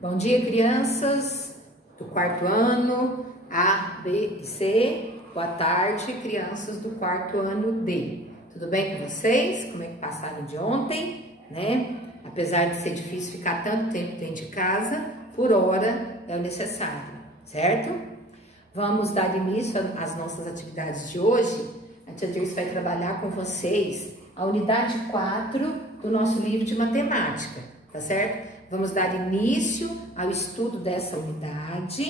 Bom dia, crianças do quarto ano A, B e C. Boa tarde, crianças do quarto ano D. Tudo bem com vocês? Como é que passaram de ontem, né? Apesar de ser difícil ficar tanto tempo dentro de casa, por hora é o necessário, certo? Vamos dar início às nossas atividades de hoje. A tia Dirce vai trabalhar com vocês a unidade 4 do nosso livro de matemática, tá certo? Vamos dar início ao estudo dessa unidade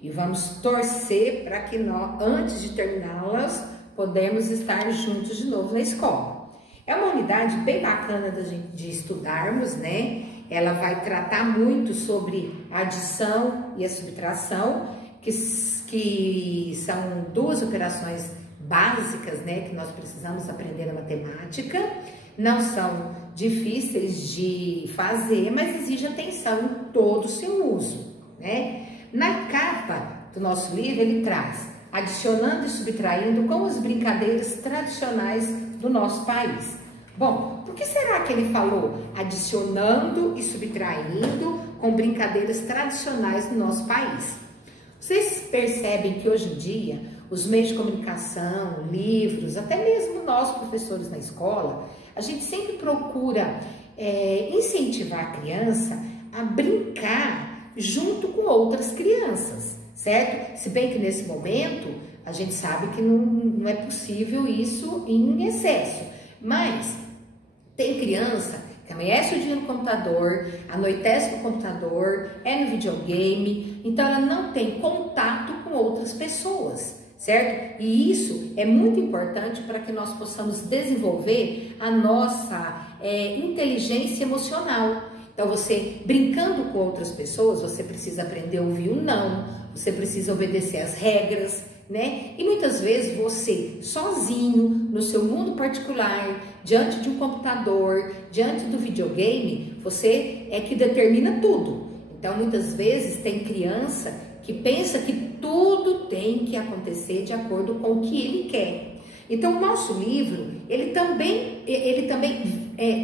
e vamos torcer para que nós, antes de terminá-las, podemos estar juntos de novo na escola. É uma unidade bem bacana de estudarmos, né? Ela vai tratar muito sobre a adição e a subtração, que são duas operações básicas, né, que nós precisamos aprender na matemática. Não são difíceis de fazer, mas exige atenção em todo o seu uso, né? Na capa do nosso livro ele traz adicionando e subtraindo com as brincadeiras tradicionais do nosso país. Bom, por que será que ele falou adicionando e subtraindo com brincadeiras tradicionais do nosso país? Vocês percebem que hoje em dia os meios de comunicação, livros, até mesmo nós professores na escola, a gente sempre procura incentivar a criança a brincar junto com outras crianças, certo? Se bem que nesse momento a gente sabe que não é possível isso em excesso, mas tem criança que amanhece o dia no computador, anoitece no computador, é no videogame, então ela não tem contato com outras pessoas, certo? E isso é muito importante para que nós possamos desenvolver a nossa inteligência emocional. Então, você brincando com outras pessoas, você precisa aprender a ouvir o não, você precisa obedecer às regras, né? E muitas vezes você, sozinho, no seu mundo particular, diante de um computador, diante do videogame, você é que determina tudo. Então, muitas vezes tem criança que pensa que tudo tem que acontecer de acordo com o que ele quer. Então, o nosso livro, ele também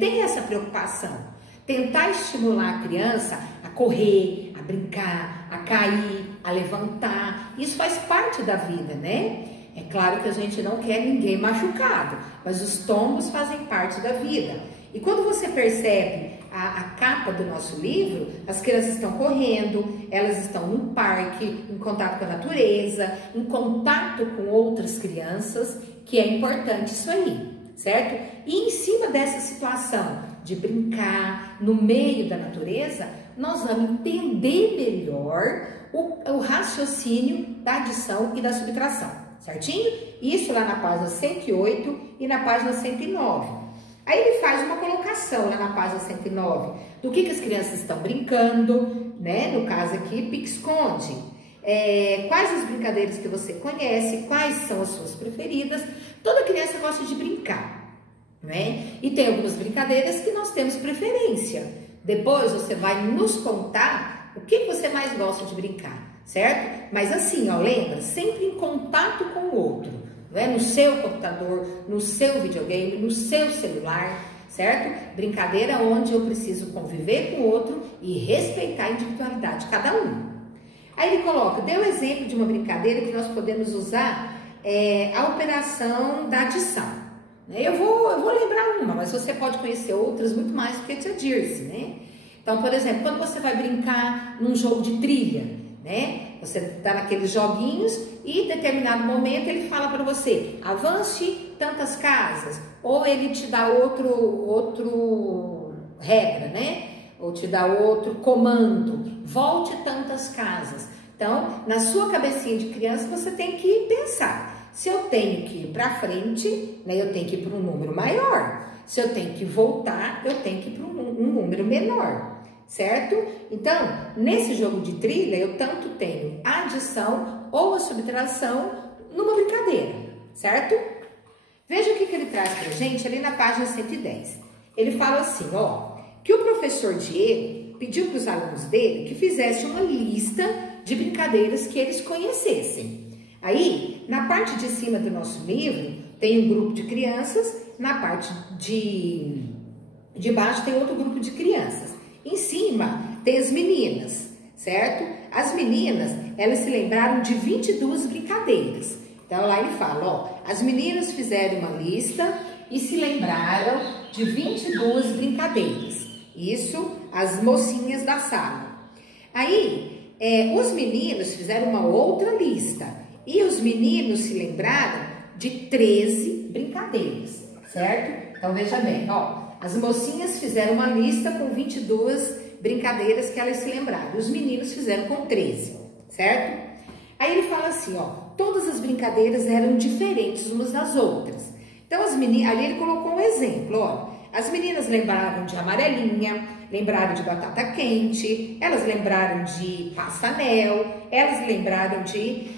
tem essa preocupação. Tentar estimular a criança a correr, a brincar, a cair, a levantar. Isso faz parte da vida, né? É claro que a gente não quer ninguém machucado, mas os tombos fazem parte da vida. E quando você percebe a capa do nosso livro, as crianças estão correndo, elas estão no parque, em contato com a natureza, em contato com outras crianças, que é importante isso aí, certo? E em cima dessa situação de brincar no meio da natureza, nós vamos entender melhor o raciocínio da adição e da subtração, certinho? Isso lá na página 108 e na página 109. Aí ele faz uma colocação lá na página 109 do que as crianças estão brincando, né? No caso aqui, pique-esconde. Quais as brincadeiras que você conhece, quais são as suas preferidas. Toda criança gosta de brincar, né? E tem algumas brincadeiras que nós temos preferência. Depois você vai nos contar o que você mais gosta de brincar, certo? Mas assim, ó, lembra, sempre em contato com o outro, não é? No seu computador, no seu videogame, no seu celular, certo? Brincadeira onde eu preciso conviver com o outro e respeitar a individualidade de cada um. Aí ele coloca, deu exemplo de uma brincadeira que nós podemos usar a operação da adição. Eu vou lembrar uma, mas você pode conhecer outras muito mais do que a tia Dirce, né? Então, por exemplo, quando você vai brincar num jogo de trilha, né? Você tá naqueles joguinhos e em determinado momento ele fala para você, avance tantas casas, ou ele te dá outro regra, né? Ou te dá outro comando, volte tantas casas. Então, na sua cabecinha de criança, você tem que pensar. Se eu tenho que ir para frente, né, eu tenho que ir para um número maior. Se eu tenho que voltar, eu tenho que ir para um número menor, certo? Então, nesse jogo de trilha, eu tanto tenho a adição ou a subtração numa brincadeira, certo? Veja o que ele traz para a gente ali na página 110. Ele fala assim, ó, que o professor Diego pediu para os alunos dele que fizessem uma lista de brincadeiras que eles conhecessem. Aí, na parte de cima do nosso livro, tem um grupo de crianças, na parte de baixo tem outro grupo de crianças. Em cima das meninas, certo? As meninas, elas se lembraram de 22 brincadeiras. Então, lá ele fala, ó, as meninas fizeram uma lista e se lembraram de 22 brincadeiras. Isso, as mocinhas da sala. Aí, os meninos fizeram uma outra lista e os meninos se lembraram de 13 brincadeiras, certo? Então, veja bem, ó, as mocinhas fizeram uma lista com 22 brincadeiras que elas se lembraram. Os meninos fizeram com 13, certo? Aí ele fala assim, ó, todas as brincadeiras eram diferentes umas das outras. Então, as meninas, ali ele colocou um exemplo, ó. As meninas lembraram de amarelinha, lembraram de batata quente, elas lembraram de passa-anel, elas lembraram de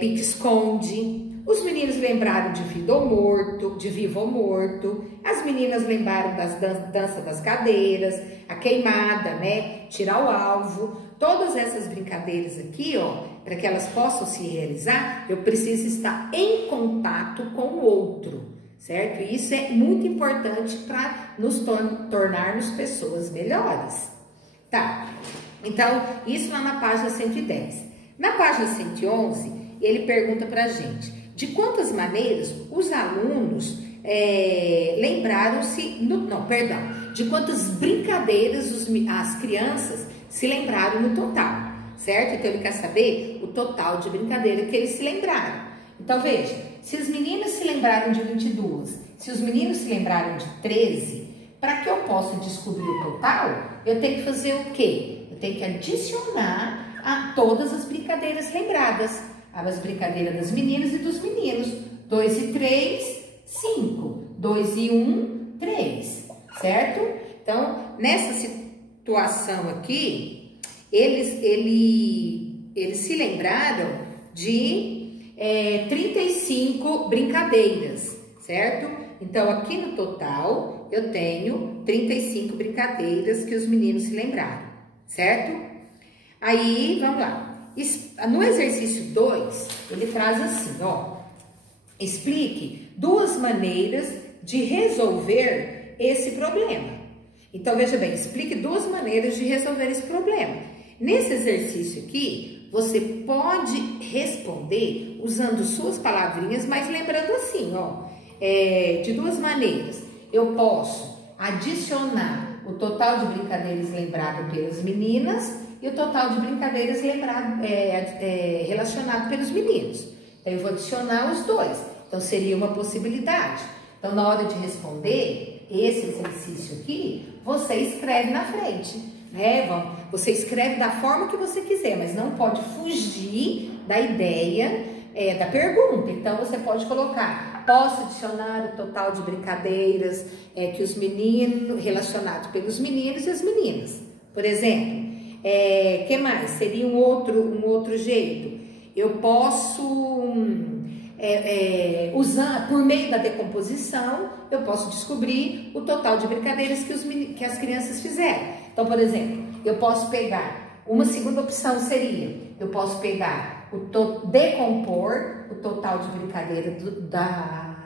pique-esconde. Os meninos lembraram de vida ou morto, de vivo ou morto. As meninas lembraram das dança das cadeiras, a queimada, né? Tirar o alvo. Todas essas brincadeiras aqui, ó, para que elas possam se realizar, eu preciso estar em contato com o outro, certo? E isso é muito importante para nos tornarmos pessoas melhores. Tá, então, isso lá na página 110. Na página 111, ele pergunta para a gente, de quantas maneiras os alunos lembraram-se, de quantas brincadeiras as crianças se lembraram no total, certo? Então, ele quer saber o total de brincadeira que eles se lembraram. Então, veja, se as meninas se lembraram de 22, se os meninos se lembraram de 13, para que eu possa descobrir o total, eu tenho que fazer o quê? Eu tenho que adicionar a todas as brincadeiras lembradas. As brincadeiras das meninas e dos meninos. 2 e 3, 5. 2 e 1, 3. Certo? Então, nessa situação aqui, eles se lembraram de 35 brincadeiras, certo? Então, aqui no total, eu tenho 35 brincadeiras que os meninos se lembraram, certo? Aí, vamos lá. No exercício 2, ele traz assim, ó. Explique 2 maneiras de resolver esse problema. Então, veja bem, explique 2 maneiras de resolver esse problema. Nesse exercício aqui, você pode responder usando suas palavrinhas, mas lembrando assim, ó. De 2 maneiras. Eu posso adicionar o total de brincadeiras lembrado pelas meninas e o total de brincadeiras relacionado pelos meninos. Então, eu vou adicionar os 2. Então, seria uma possibilidade. Então, na hora de responder esse exercício aqui, você escreve na frente, né? Você escreve da forma que você quiser, mas não pode fugir da ideia da pergunta. Então, você pode colocar, posso adicionar o total de brincadeiras que os meninos, relacionados pelos meninos e as meninas. Por exemplo, que mais? Seria um outro jeito. Eu posso usar, por meio da decomposição, eu posso descobrir o total de brincadeiras que as crianças fizeram. Então, por exemplo, eu posso pegar, uma segunda opção seria, eu posso pegar, decompor o total de brincadeira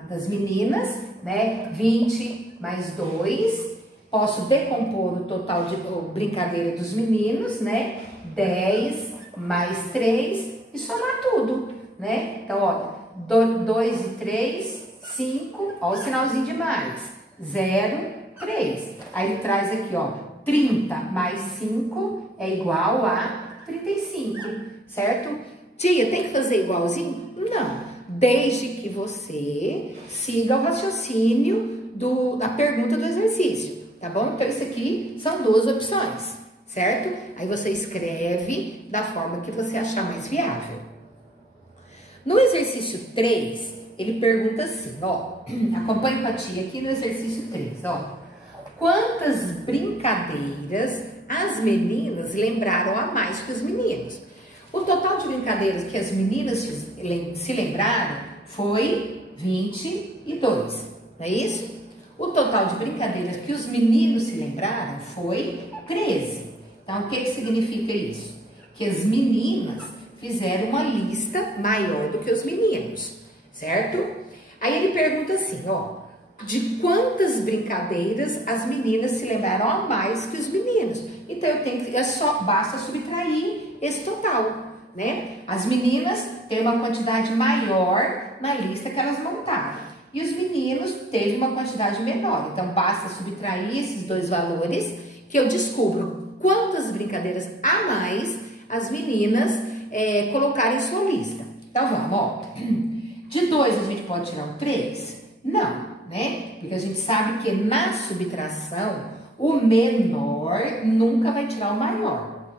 das meninas, né? 20 mais 2. Posso decompor o total de brincadeira dos meninos, né? 10 mais 3 e somar tudo, né? Então, ó, 2 e 3, 5, ó, o sinalzinho de mais, 0, 3. Aí ele traz aqui, ó, 30 mais 5 é igual a 35, certo? Tia, tem que fazer igualzinho? Não, desde que você siga o raciocínio da pergunta do exercício, tá bom? Então, isso aqui são 2 opções, certo? Aí você escreve da forma que você achar mais viável. No exercício 3, ele pergunta assim, ó, acompanhe com a tia aqui no exercício 3, ó. Quantas brincadeiras as meninas lembraram a mais que os meninos? O total de brincadeiras que as meninas se lembraram foi 22, não é isso? O total de brincadeiras que os meninos se lembraram foi 13. Então, o que significa isso? Que as meninas fizeram uma lista maior do que os meninos, certo? Aí ele pergunta assim, ó, de quantas brincadeiras as meninas se lembraram a mais que os meninos. Então basta subtrair esse total, né? As meninas têm uma quantidade maior na lista que elas montaram e os meninos teve uma quantidade menor. Então basta subtrair esses dois valores que eu descubro quantas brincadeiras a mais as meninas colocaram em sua lista. Então vamos, ó. De 2 a gente pode tirar um 3? Não, né? Porque a gente sabe que na subtração o menor nunca vai tirar o maior,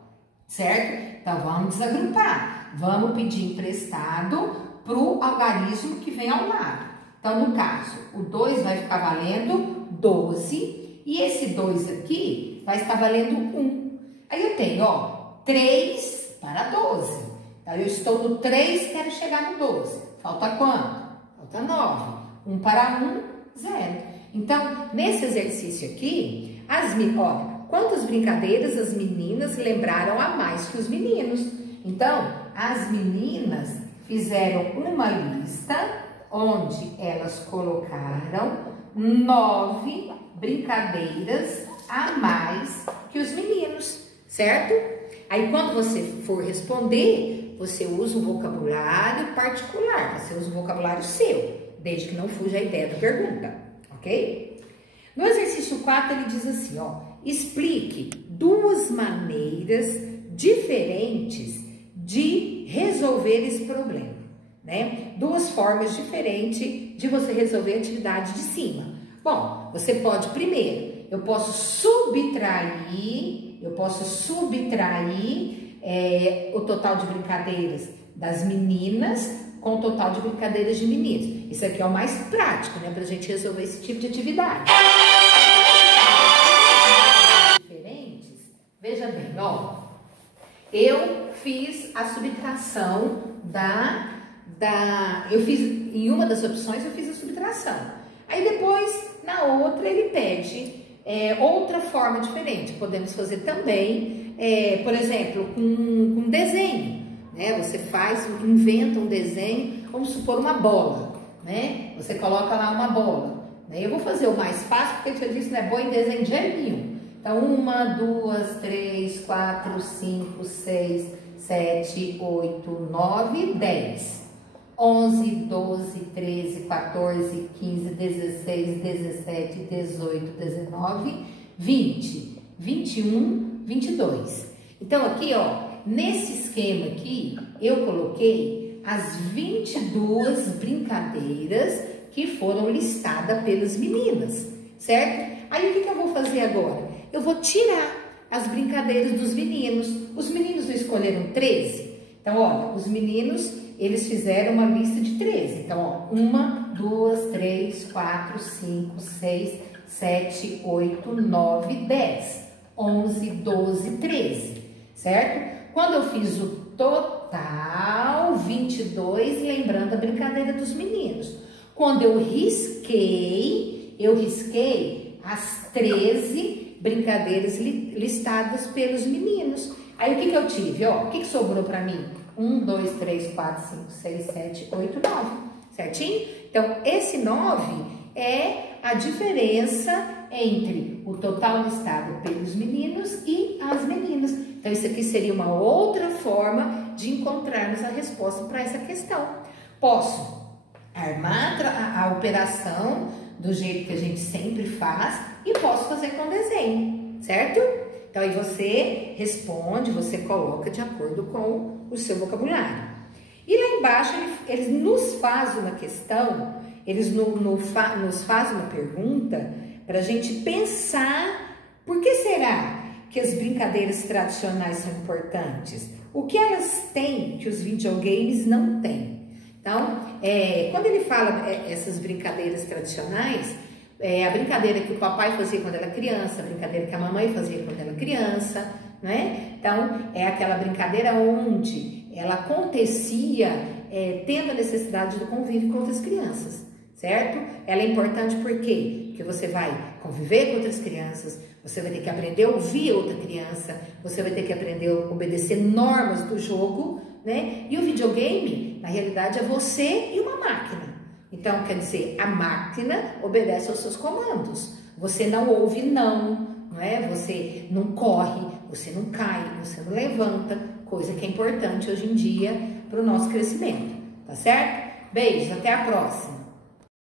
certo? Então vamos desagrupar. Vamos pedir emprestado para o algarismo que vem ao lado. Então no caso, o 2 vai ficar valendo 12 e esse 2 aqui vai estar valendo 1. Aí eu tenho, ó, 3 para 12. Então eu estou no 3, quero chegar no 12. Falta quanto? Falta 9. 1 para 1, 0. Então, nesse exercício aqui, olha, quantas brincadeiras as meninas lembraram a mais que os meninos? Então, as meninas fizeram uma lista onde elas colocaram 9 brincadeiras a mais que os meninos, certo? Aí, quando você for responder, você usa um vocabulário particular, você usa um vocabulário seu, desde que não fuja a ideia da pergunta, ok? No exercício 4, ele diz assim, ó, explique 2 maneiras diferentes de resolver esse problema, né? 2 formas diferentes de você resolver a atividade de cima. Bom, você pode, primeiro, eu posso subtrair o total de brincadeiras das meninas com o total de brincadeiras de meninos. Isso aqui é o mais prático, né? Pra gente resolver esse tipo de atividade. Diferentes, veja bem, ó. Eu fiz a subtração em uma das opções eu fiz a subtração. Aí depois, na outra, ele pede outra forma diferente. Podemos fazer também, por exemplo, com desenho, né? Você inventa um desenho, vamos supor uma bola, né? Você coloca lá uma bola, né? Eu vou fazer o mais fácil, porque eu já disse, não é bom em desenho de jeito nenhum. Então, 1, 2, 3, 4, 5, 6, 7, 8, 9, 10. 11, 12, 13, 14, 15, 16, 17, 18, 19, 20, 21, 22. Então, aqui, ó, nesse esquema aqui, eu coloquei as 22 brincadeiras que foram listadas pelas meninas, certo? Aí, o que eu vou fazer agora? Eu vou tirar as brincadeiras dos meninos. Os meninos não escolheram 13? Então, olha, os meninos, eles fizeram uma lista de 13. Então, ó, 1, 2, 3, 4, 5, 6, 7, 8, 9, 10, 11, 12, 13, certo? Quando eu fiz o total, 22, lembrando a brincadeira dos meninos. Quando eu risquei as 13 brincadeiras listadas pelos meninos. Aí, o que eu tive? Ó, o que sobrou para mim? 1, 2, 3, 4, 5, 6, 7, 8, 9. Certinho? Então, esse 9 é a diferença entre o total listado pelos meninos e as meninas. Então, isso aqui seria uma outra forma de encontrarmos a resposta para essa questão. Posso armar a operação do jeito que a gente sempre faz e posso fazer com desenho, certo? Então, aí você responde, você coloca de acordo com o seu vocabulário. E lá embaixo, eles nos fazem uma questão, eles nos fazem uma pergunta para a gente pensar por que será que as brincadeiras tradicionais são importantes? O que elas têm que os videogames não têm? Então, quando ele fala essas brincadeiras tradicionais, a brincadeira que o papai fazia quando era criança, a brincadeira que a mamãe fazia quando era criança, né? Então, é aquela brincadeira onde ela acontecia tendo a necessidade do convívio com outras crianças, certo? Ela é importante por quê? Porque você vai conviver com outras crianças, você vai ter que aprender a ouvir outra criança, você vai ter que aprender a obedecer normas do jogo, né? E o videogame, na realidade, é você e uma máquina. Então, quer dizer, a máquina obedece aos seus comandos. Você não ouve não é? Você não corre, você não cai, você não levanta, coisa que é importante hoje em dia para o nosso crescimento, tá certo? Beijos, até a próxima!